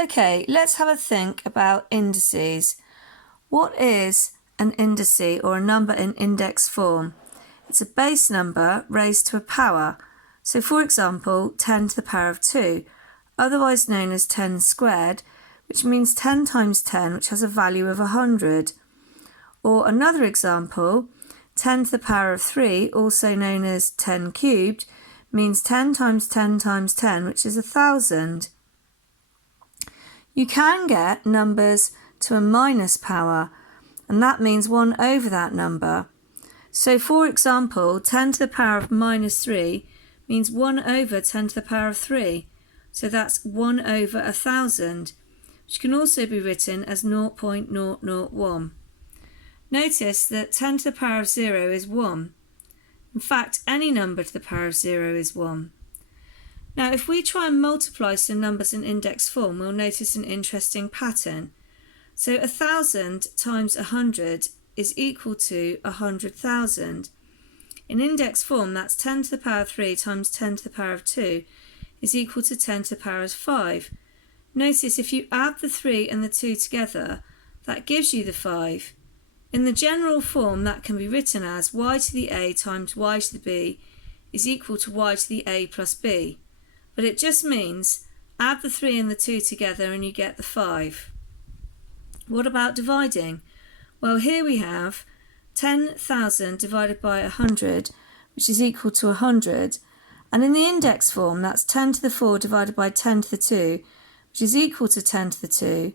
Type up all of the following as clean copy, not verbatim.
Okay, let's have a think about indices. What is an indice or a number in index form? It's a base number raised to a power. So for example, 10 to the power of 2, otherwise known as 10 squared, which means 10 times 10, which has a value of 100. Or another example, 10 to the power of 3, also known as 10 cubed, means 10 times 10 times 10, which is 1,000. You can get numbers to a minus power, and that means 1 over that number. So for example, 10 to the power of minus 3 means 1 over 10 to the power of 3. So that's 1 over 1,000, which can also be written as 0.001. Notice that 10 to the power of 0 is 1. In fact, any number to the power of 0 is 1. Now, if we try and multiply some numbers in index form, we'll notice an interesting pattern. So 1,000 times 100 is equal to 100,000. In index form, that's 10 to the power of 3 times 10 to the power of 2 is equal to 10 to the power of 5. Notice if you add the 3 and the 2 together, that gives you the 5. In the general form, that can be written as y to the a times y to the b is equal to y to the a plus b. But it just means add the 3 and the 2 together and you get the 5. What about dividing? Well, here we have 10,000 divided by 100, which is equal to 100. And in the index form, that's 10 to the 4 divided by 10 to the 2, which is equal to 10 to the 2.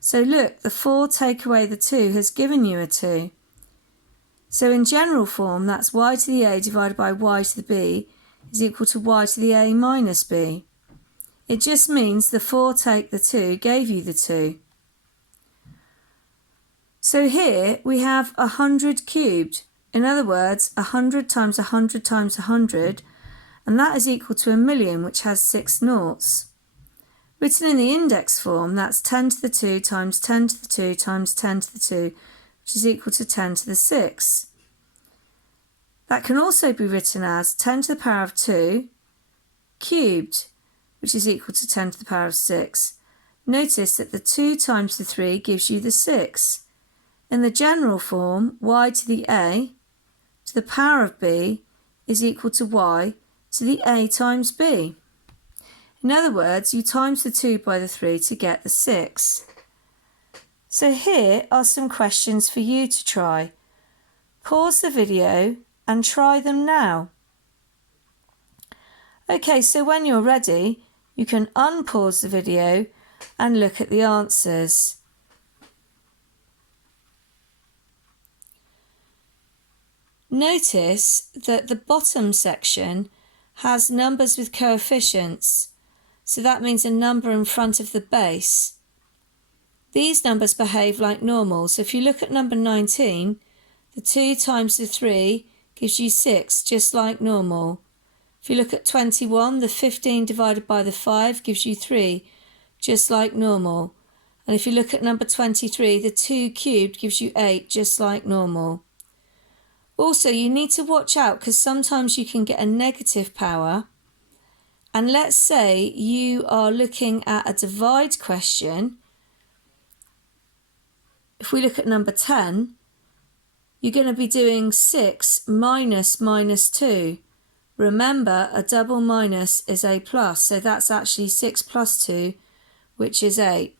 So look, the 4 take away the 2 has given you a 2. So in general form, that's y to the a divided by y to the b is equal to y to the a minus b. It just means the 4 take the 2 gave you the 2. So here we have 100 cubed. In other words, 100 times 100 times 100, and that is equal to 1,000,000, which has 6 noughts. Written in the index form, that's 10 to the 2 times 10 to the 2 times 10 to the 2, which is equal to 10 to the 6. That can also be written as 10 to the power of 2 cubed, which is equal to 10 to the power of 6. Notice that the 2 times the 3 gives you the 6. In the general form, y to the a to the power of b is equal to y to the a times b. In other words, you times the 2 by the 3 to get the 6. So here are some questions for you to try. Pause the video and try them now. Okay, so when you're ready, you can unpause the video and look at the answers. Notice that the bottom section has numbers with coefficients, so that means a number in front of the base. These numbers behave like normal, so if you look at number 19, the 2 times the 3 gives you 6, just like normal. If you look at 21, the 15 divided by the 5 gives you 3, just like normal. And if you look at number 23, the 2 cubed gives you 8, just like normal. Also, you need to watch out because sometimes you can get a negative power. And let's say you are looking at a divide question. If we look at number 10, you're going to be doing 6 minus minus 2. Remember, a double minus is a plus, so that's actually 6 plus 2, which is 8.